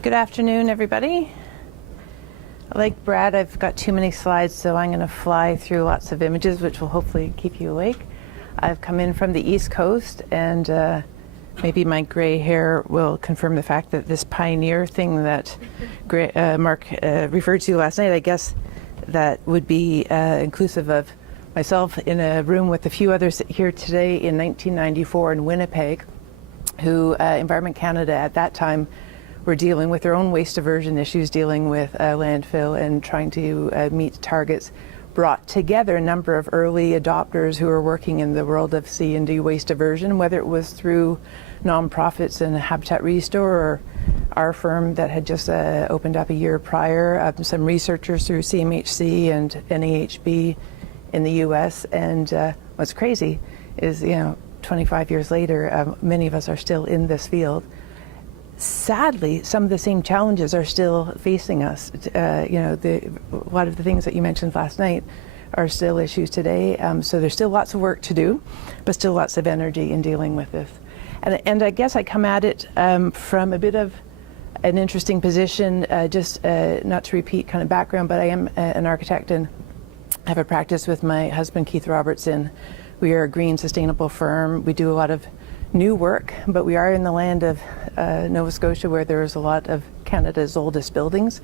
Good afternoon, everybody. Like Brad, I've got too many slides, so I'm going to fly through lots of images, which will hopefully keep you awake. I've come in from the East Coast, and maybe my gray hair will confirm the fact that this pioneer thing that Mark referred to last night, I guess that would be inclusive of myself in a room with a few others here today in 1994 in Winnipeg, who Environment Canada at that time were dealing with their own waste diversion issues, dealing with landfill and trying to meet targets, brought together a number of early adopters who were working in the world of C&D waste diversion, whether it was through nonprofits and Habitat Restore or our firm that had just opened up a year prior, some researchers through CMHC and NAHB in the US. And what's crazy is, 25 years later, many of us are still in this field. Sadly, some of the same challenges are still facing us. A lot of the things that you mentioned last night are still issues today. So there's still lots of work to do, but still lots of energy in dealing with this. And I guess I come at it from a bit of an interesting position, just not to repeat kind of background, but I am an architect and have a practice with my husband, Keith Robertson. We are a green, sustainable firm. We do a lot of new work, but we are in the land of Nova Scotia, where there is a lot of Canada's oldest buildings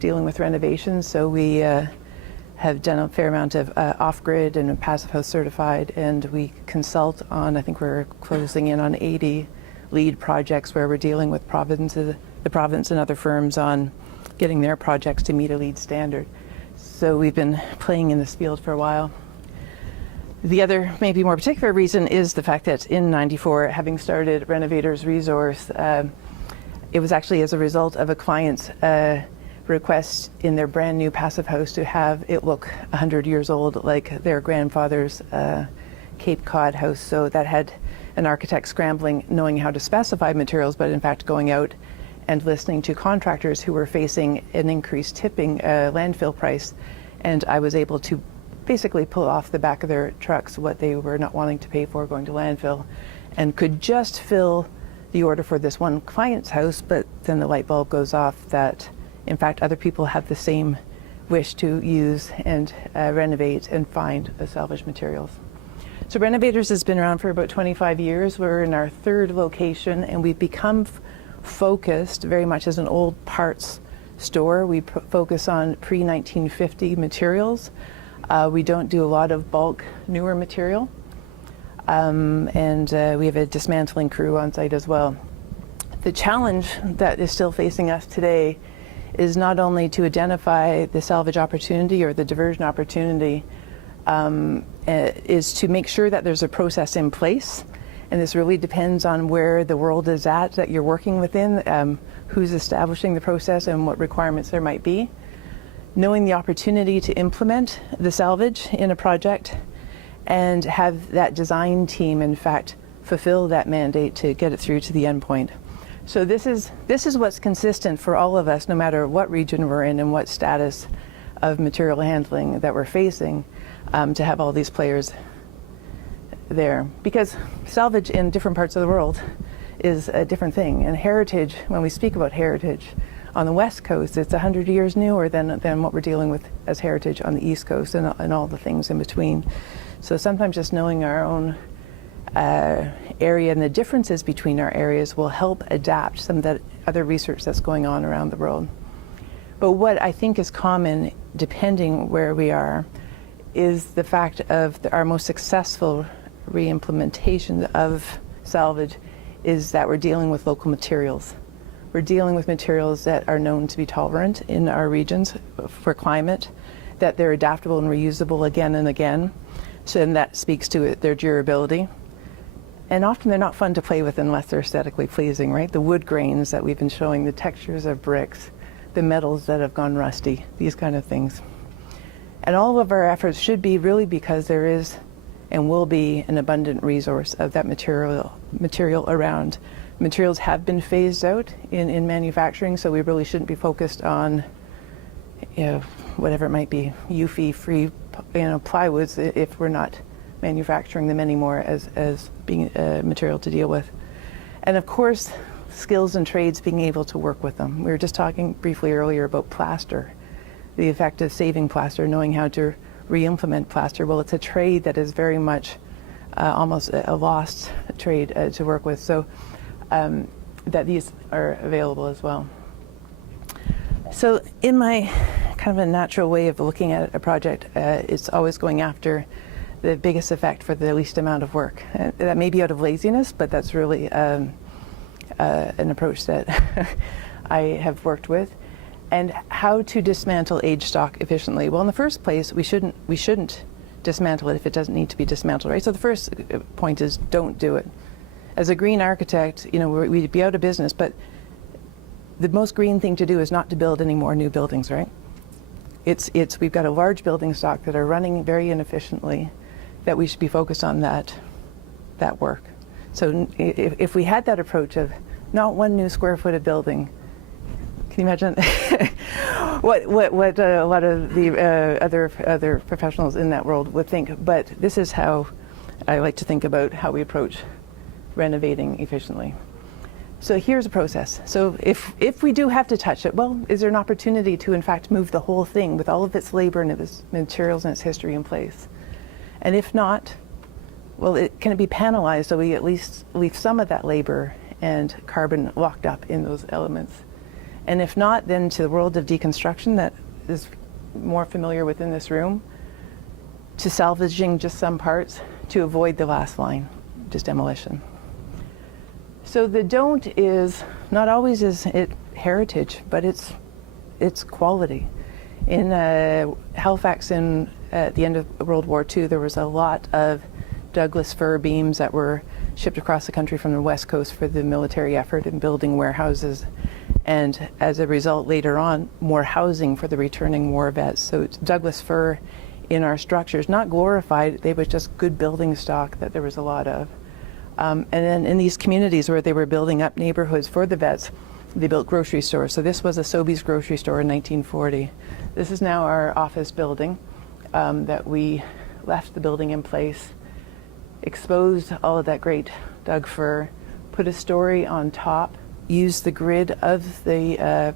dealing with renovations. So we have done a fair amount of off-grid and passive house certified, and we consult on, I think we're closing in on 80 lead projects where we're dealing with the province and other firms on getting their projects to meet a lead standard. So we've been playing in this field for a while. The other, maybe more particular reason is the fact that in '94, having started Renovators Resource, it was actually as a result of a client's request in their brand new passive house to have it look 100 years old, like their grandfather's Cape Cod house. So that had an architect scrambling, knowing how to specify materials, but in fact going out and listening to contractors who were facing an increased tipping landfill price. And I was able to basically pull off the back of their trucks what they were not wanting to pay for going to landfill, and could just fill the order for this one client's house, but then the light bulb goes off that in fact other people have the same wish to use and renovate and find salvage materials. So Renovators has been around for about 25 years. We're in our third location, and we've become focused very much as an old parts store. We focus on pre-1950 materials. We don't do a lot of bulk, newer material, and we have a dismantling crew on site as well. The challenge that is still facing us today is not only to identify the salvage opportunity or the diversion opportunity, is to make sure that there's a process in place. And this really depends on where the world is at that you're working within, who's establishing the process and what requirements there might be. Knowing the opportunity to implement the salvage in a project and have that design team, in fact, fulfill that mandate to get it through to the end point. So this is what's consistent for all of us, no matter what region we're in and what status of material handling that we're facing, to have all these players there. Because salvage in different parts of the world is a different thing. And heritage, when we speak about heritage, on the West Coast, it's 100 years newer than what we're dealing with as heritage on the East Coast and all the things in between. So sometimes just knowing our own area and the differences between our areas will help adapt some of that other research that's going on around the world. But what I think is common, depending where we are, is the fact of our most successful re-implementation of salvage is that we're dealing with local materials. We're dealing with materials that are known to be tolerant in our regions for climate, that they're adaptable and reusable again and again. So then that speaks to their durability. And often they're not fun to play with unless they're aesthetically pleasing, right? The wood grains that we've been showing, the textures of bricks, the metals that have gone rusty, these kind of things. And all of our efforts should be really because there is and will be an abundant resource of that material around. Materials have been phased out in manufacturing, so we really shouldn't be focused on, whatever it might be, UV-free, plywoods if we're not manufacturing them anymore as being a material to deal with. And of course, skills and trades being able to work with them. We were just talking briefly earlier about plaster, the effect of saving plaster, knowing how to re-implement plaster. Well, it's a trade that is very much almost a lost trade to work with, so that these are available as well. So in my kind of a natural way of looking at a project, it's always going after the biggest effect for the least amount of work. That may be out of laziness, but that's really an approach that I have worked with. And how to dismantle age stock efficiently. Well, in the first place, we shouldn't dismantle it if it doesn't need to be dismantled, right? So the first point is don't do it. As a green architect, you know, we'd be out of business, but the most green thing to do is not to build any more new buildings, right? We've got a large building stock that are running very inefficiently, that we should be focused on that work. So if we had that approach of not one new square foot of building, can you imagine what a lot of the other professionals in that world would think? But this is how I like to think about how we approach renovating efficiently. So here's a process. So if we do have to touch it, well, is there an opportunity to in fact move the whole thing with all of its labor and its materials and its history in place? And if not, well, can it be panelized so we at least leave some of that labor and carbon locked up in those elements? And if not, then to the world of deconstruction that is more familiar within this room, to salvaging just some parts to avoid the last line, just demolition. So the don't is not always is it heritage, but it's quality. In Halifax at the end of World War II, there was a lot of Douglas fir beams that were shipped across the country from the West Coast for the military effort in building warehouses. And as a result, later on, more housing for the returning war vets. So Douglas fir in our structures, not glorified, they was just good building stock that there was a lot of. And then in these communities where they were building up neighborhoods for the vets, they built grocery stores. So this was a Sobeys grocery store in 1940. This is now our office building that we left the building in place, exposed all of that great Doug fir, put a story on top, used the grid of the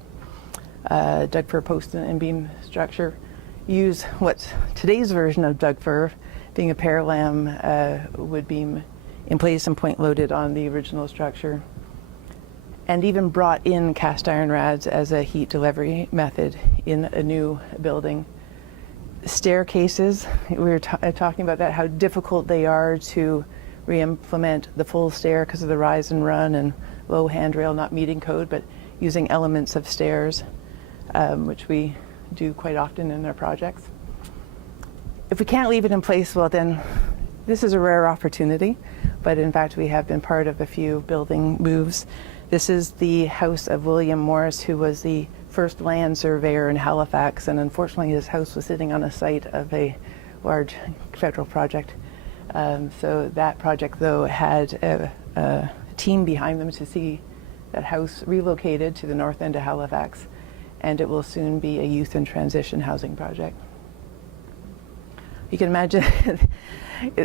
Doug fir post and beam structure, use what's today's version of Doug fir, being a Paralam wood beam in place and point loaded on the original structure, and even brought in cast iron rads as a heat delivery method in a new building. Staircases, we were talking about that, how difficult they are to re-implement the full stair because of the rise and run and low handrail not meeting code, but using elements of stairs, which we do quite often in our projects. If we can't leave it in place, well then, this is a rare opportunity, but in fact we have been part of a few building moves. This is the house of William Morris, who was the first land surveyor in Halifax, and unfortunately his house was sitting on a site of a large federal project. So that project, though, had a team behind them to see that house relocated to the north end of Halifax, and it will soon be a youth and transition housing project. You can imagine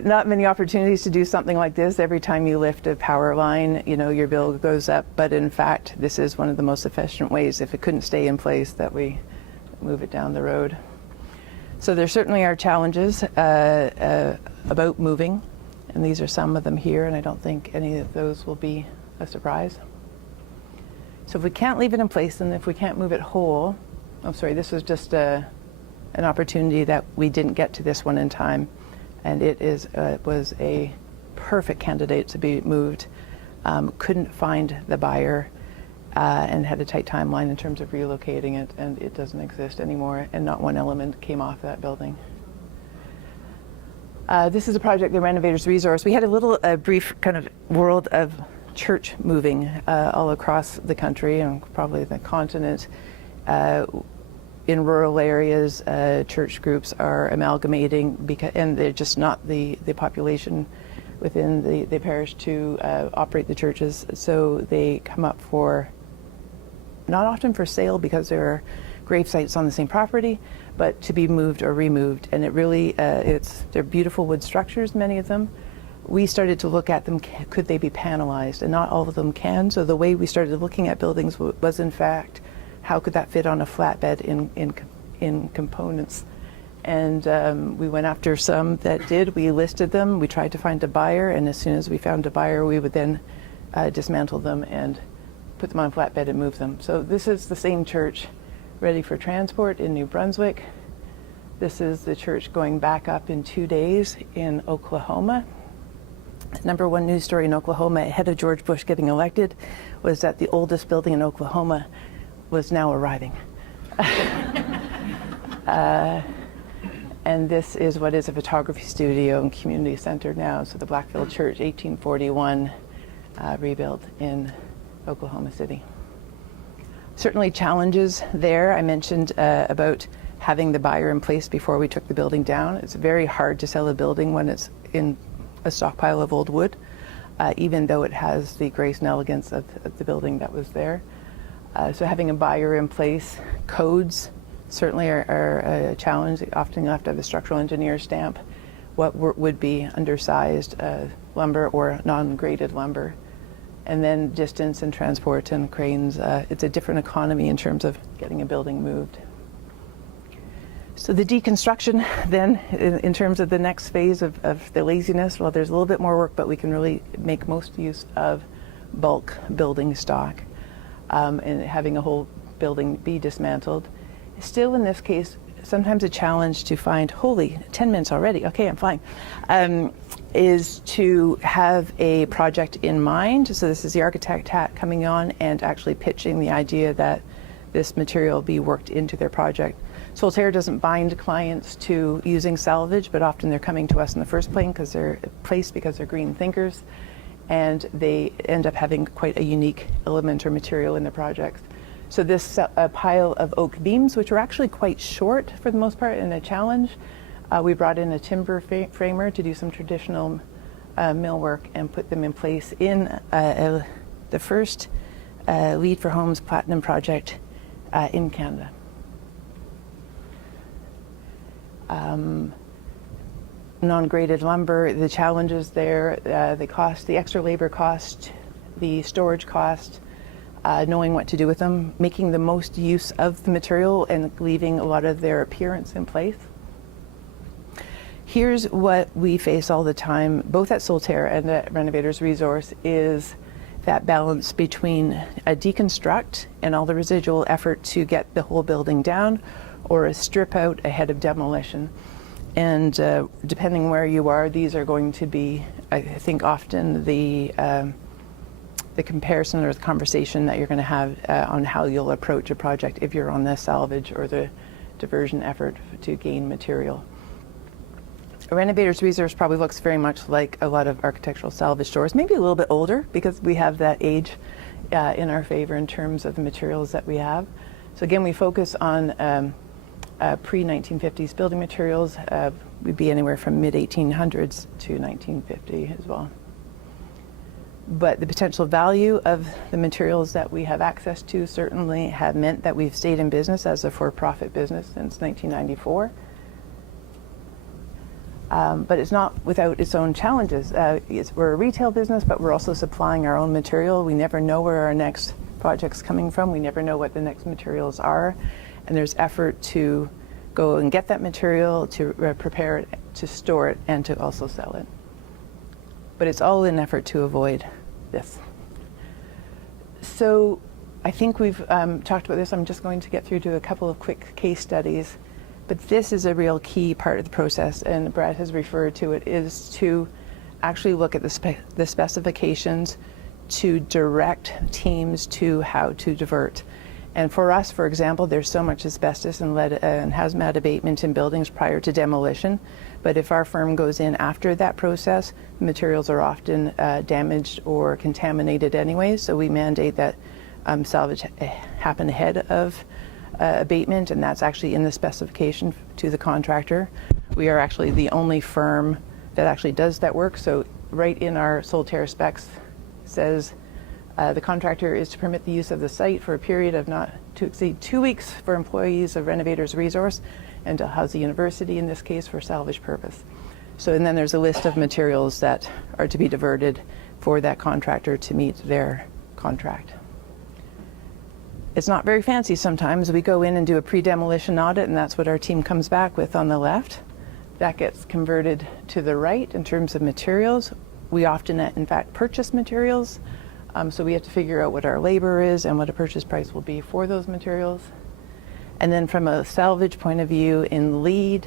not many opportunities to do something like this. Every time you lift a power line, you know, your bill goes up, but in fact, this is one of the most efficient ways, if it couldn't stay in place, that we move it down the road. So there certainly are challenges about moving, and these are some of them here, and I don't think any of those will be a surprise. So if we can't leave it in place, and if we can't move it whole, I'm sorry, this was just an opportunity that we didn't get to this one in time, and it was a perfect candidate to be moved. Couldn't find the buyer and had a tight timeline in terms of relocating it, and it doesn't exist anymore, and not one element came off that building. This is a project, the Renovators Resource. We had a little brief kind of world of church moving all across the country and probably the continent. In rural areas, church groups are amalgamating, and they're just not the population within the parish to operate the churches. So they come up for, not often for sale because there are grave sites on the same property, but to be moved or removed. And it really, they're beautiful wood structures, many of them, we started to look at them, could they be panelized? And not all of them can. So the way we started looking at buildings was in fact, how could that fit on a flatbed in components? And we went after some that did. We listed them. We tried to find a buyer, and as soon as we found a buyer, we would then dismantle them and put them on flatbed and move them. So this is the same church ready for transport in New Brunswick. This is the church going back up in 2 days in Oklahoma. Number one news story in Oklahoma ahead of George Bush getting elected was that the oldest building in Oklahoma was now arriving. And this is what is a photography studio and community center now. So the Blackfield Church, 1841, rebuilt in Oklahoma City. Certainly challenges there. I mentioned about having the buyer in place before we took the building down. It's very hard to sell a building when it's in a stockpile of old wood, even though it has the grace and elegance of the building that was there. So having a buyer in place, codes certainly are a challenge. Often you have to have a structural engineer stamp what would be undersized lumber or non-graded lumber. And then distance and transport and cranes. It's a different economy in terms of getting a building moved. So the deconstruction then, in terms of the next phase of the laziness, well, there's a little bit more work, but we can really make most use of bulk building stock and having a whole building be dismantled. Still, in this case, sometimes a challenge to find, holy, 10 minutes already, okay, I'm flying, is to have a project in mind. So this is the architect hat coming on and actually pitching the idea that this material be worked into their project. Solterre doesn't bind clients to using salvage, but often they're coming to us in the first place because they're green thinkers, and they end up having quite a unique element or material in the projects. So this pile of oak beams, which are actually quite short for the most part and a challenge, we brought in a timber framer to do some traditional millwork and put them in place in the first Lead for Homes Platinum project in Canada. Non-graded lumber, the challenges there, the cost, the extra labor cost, the storage cost, knowing what to do with them, making the most use of the material and leaving a lot of their appearance in place. Here's what we face all the time, both at Solterre and at Renovators Resource, is that balance between a deconstruct and all the residual effort to get the whole building down, or a strip out ahead of demolition. And depending where you are, these are going to be, I think, often the comparison or the conversation that you're going to have on how you'll approach a project if you're on the salvage or the diversion effort to gain material. A Renovators Resource probably looks very much like a lot of architectural salvage stores, maybe a little bit older because we have that age in our favor in terms of the materials that we have. So again, we focus on pre-1950s building materials. We'd be anywhere from mid-1800s to 1950 as well. But the potential value of the materials that we have access to certainly have meant that we've stayed in business as a for-profit business since 1994. But it's not without its own challenges. We're a retail business, but we're also supplying our own material. We never know where our next project's coming from. We never know what the next materials are. And there's effort to go and get that material, to prepare it, to store it, and to also sell it. But it's all in effort to avoid this. So I think we've talked about this. I'm just going to get through to a couple of quick case studies. But this is a real key part of the process, and Brad has referred to it, is to actually look at the specifications to direct teams to how to divert. And for us, for example, there's so much asbestos and lead and hazmat abatement in buildings prior to demolition. But if our firm goes in after that process, the materials are often damaged or contaminated anyway. So we mandate that salvage happen ahead of abatement, and that's actually in the specification to the contractor. We are actually the only firm that actually does that work. So right in our Solterre specs says the contractor is to permit the use of the site for a period of not to exceed 2 weeks for employees of Renovators Resource and to house the university, in this case, for salvage purpose. So, and then there's a list of materials that are to be diverted for that contractor to meet their contract. It's not very fancy sometimes. We go in and do a pre-demolition audit, and that's what our team comes back with on the left. That gets converted to the right in terms of materials. We often, in fact, purchase materials. So we have to figure out what our labor is and what a purchase price will be for those materials. And then from a salvage point of view, in LEED,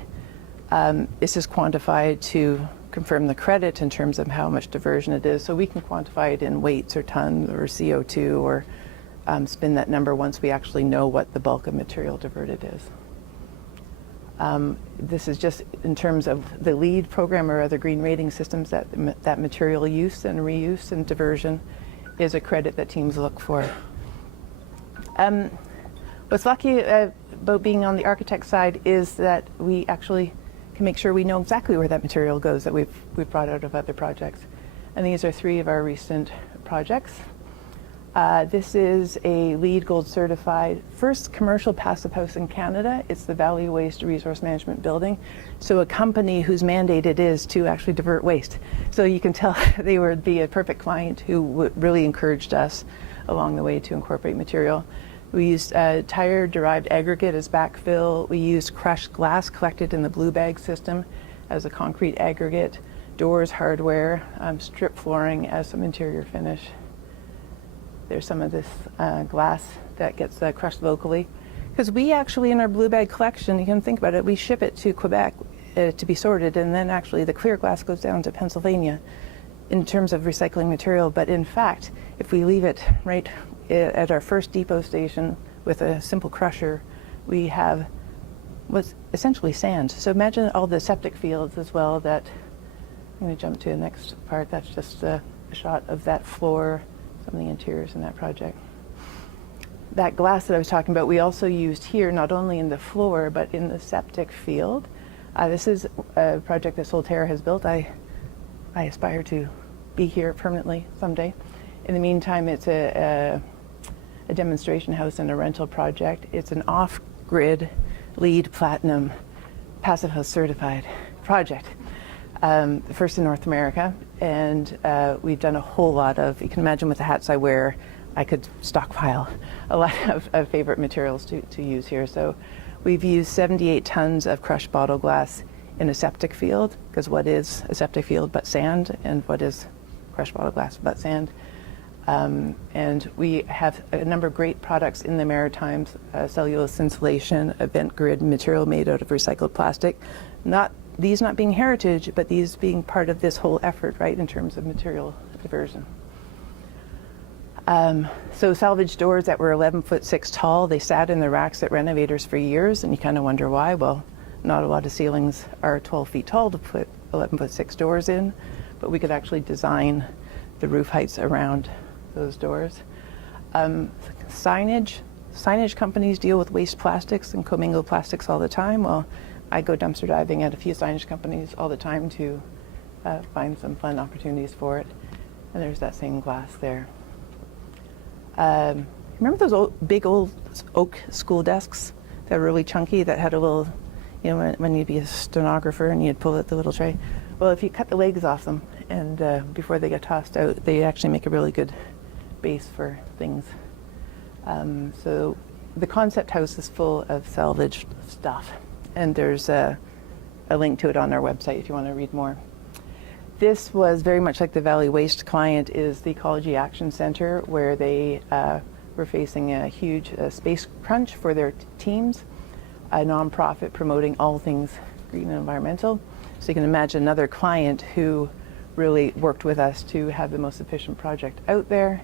this is quantified to confirm the credit in terms of how much diversion it is. So we can quantify it in weights or tons or CO2 or spin that number once we actually know what the bulk of material diverted is. This is just in terms of the LEED program or other green rating systems, that material use and reuse and diversion is a credit that teams look for. What's lucky about being on the architect side is that we actually can make sure we know exactly where that material goes that we've brought out of other projects. And these are 3 of our recent projects. This is a LEED Gold certified first commercial passive house in Canada. It's the Valley Waste Resource Management Building. So a company whose mandate it is to actually divert waste. So you can tell they would be a perfect client who really encouraged us along the way to incorporate material. We used tire-derived aggregate as backfill. We used crushed glass collected in the blue bag system as a concrete aggregate, doors, hardware, strip flooring as some interior finish. There's some of this glass that gets crushed locally. Because we actually, in our blue bag collection, you can think about it, we ship it to Quebec to be sorted, and then actually the clear glass goes down to Pennsylvania in terms of recycling material. But in fact, if we leave it right at our first depot station with a simple crusher, we have what's essentially sand. So imagine all the septic fields as well. That I'm going to jump to the next part. That's just a shot of that floor, some of the interiors in that project. That glass that I was talking about, we also used here, not only in the floor, but in the septic field. This is a project that Solterre has built. I aspire to be here permanently someday. In the meantime, it's a demonstration house and a rental project. It's an off-grid LEED Platinum Passive House certified project. The first in North America, and we've done a whole lot of, you can imagine with the hats I wear, I could stockpile a lot of favorite materials to use here. So we've used 78 tons of crushed bottle glass in a septic field, because what is a septic field but sand, and what is crushed bottle glass but sand? And we have a number of great products in the Maritimes, cellulose insulation, event grid material made out of recycled plastic. These not being heritage, but these being part of this whole effort, right, in terms of material diversion. So salvage doors that were 11'6" tall, they sat in the racks at Renovators for years, and you kind of wonder why. Well, not a lot of ceilings are 12 feet tall to put 11'6" doors in, but we could actually design the roof heights around those doors. Signage companies deal with waste plastics and commingled plastics all the time. Well, I go dumpster diving at a few signage companies all the time to find some fun opportunities for it. And there's that same glass there. Remember those big old oak school desks that were really chunky, that had a little, you know, when you'd be a stenographer and you'd pull out the little tray? Well, if you cut the legs off them and before they get tossed out, they actually make a really good base for things. So the concept house is full of salvage stuff, and there's a link to it on our website if you want to read more. This was very much like the Valley Waste client, is the Ecology Action Center, where they were facing a huge space crunch for their teams, a nonprofit promoting all things green and environmental. So you can imagine another client who really worked with us to have the most efficient project out there.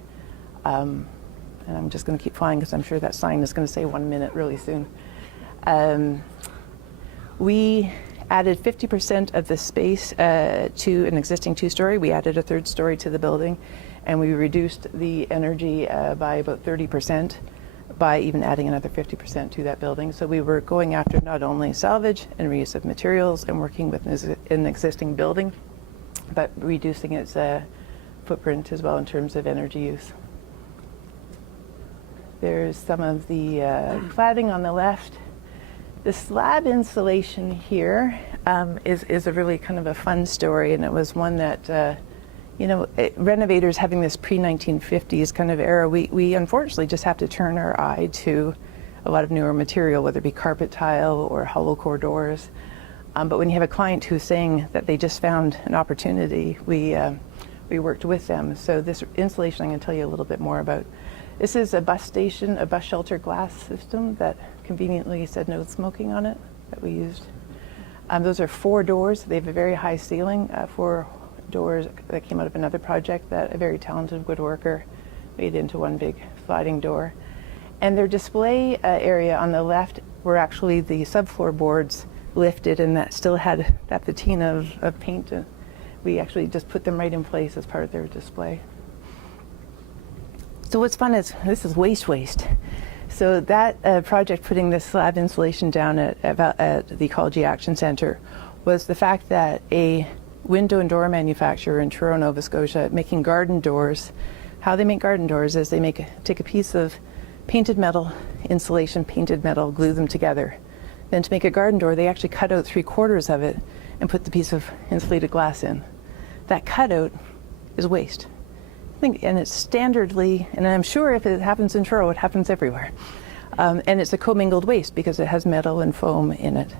And I'm just going to keep flying because I'm sure that sign is going to say 1 minute really soon. We added 50% of the space to an existing 2-story. We added a 3rd story to the building, and we reduced the energy by about 30% by even adding another 50% to that building. So we were going after not only salvage and reuse of materials and working with an existing building, but reducing its footprint as well in terms of energy use. There's some of the cladding on the left. The slab insulation here is a really kind of a fun story, and it was one that, renovators having this pre-1950s kind of era, we unfortunately just have to turn our eye to a lot of newer material, whether it be carpet tile or hollow core doors. But when you have a client who's saying that they just found an opportunity, we worked with them. So this installation I'm going to tell you a little bit more about. This is a bus station, a bus shelter glass system that conveniently said no smoking on it that we used. Those are 4 doors. They have a very high ceiling, 4 doors that came out of another project that a very talented woodworker made into one big sliding door. And their display area on the left were actually the subfloor boards lifted, and that still had that patina of paint. We actually just put them right in place as part of their display. So what's fun is this is waste. So that project, putting this slab insulation down at the Ecology Action Centre, was the fact that a window and door manufacturer in Truro, Nova Scotia, making garden doors. How they make garden doors is they take a piece of painted metal, insulation, painted metal, glue them together. Then to make a garden door, they actually cut out 3/4 of it and put the piece of insulated glass in. That cutout is waste. And it's standardly, and I'm sure if it happens in Truro, it happens everywhere. And it's a commingled waste because it has metal and foam in it.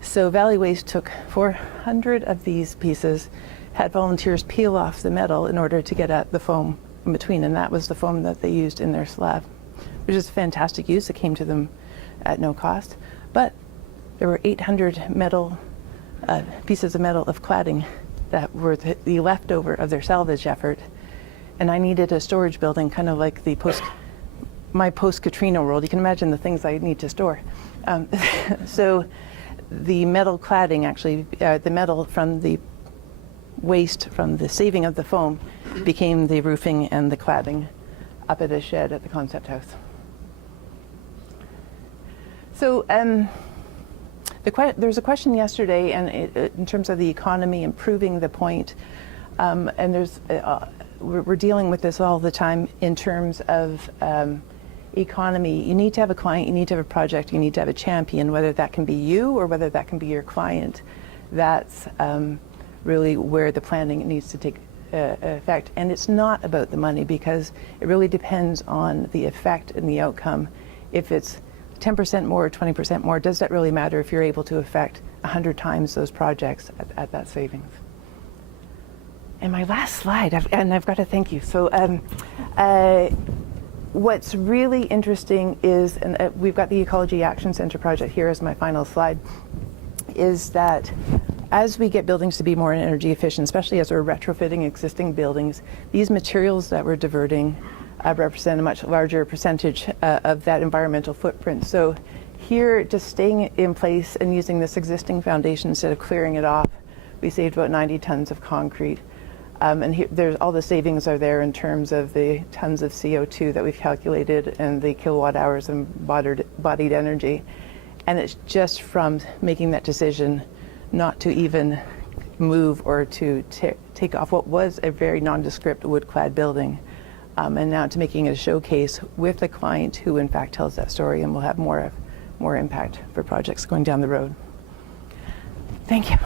So Valley Waste took 400 of these pieces, had volunteers peel off the metal in order to get at the foam in between, and that was the foam that they used in their slab, which is fantastic use. It came to them at no cost. But there were 800 pieces of metal of cladding that were the leftover of their salvage effort. And I needed a storage building, kind of like my post-Katrina world. You can imagine the things I need to store. So the metal cladding, actually, the metal from the waste from the saving of the foam became the roofing and the cladding up at a shed at the concept house. So there's a question yesterday, and in terms of the economy, improving the point, and we're dealing with this all the time in terms of economy. You need to have a client, you need to have a project, you need to have a champion, whether that can be you or whether that can be your client. That's really where the planning needs to take effect. And it's not about the money, because it really depends on the effect and the outcome. If it's 10% more or 20% more, does that really matter if you're able to affect 100 times those projects at that savings? And my last slide, I've got to thank you. So what's really interesting is, and we've got the Ecology Action Centre project here as my final slide, is that as we get buildings to be more energy efficient, especially as we're retrofitting existing buildings, these materials that we're diverting represent a much larger percentage of that environmental footprint. So here, just staying in place and using this existing foundation instead of clearing it off, we saved about 90 tons of concrete. And here, there's all the savings are there in terms of the tons of CO2 that we've calculated and the kilowatt hours of embodied energy. And it's just from making that decision not to even move or to take off what was a very nondescript wood-clad building, and now to making it a showcase with a client who in fact tells that story and will have more impact for projects going down the road. Thank you.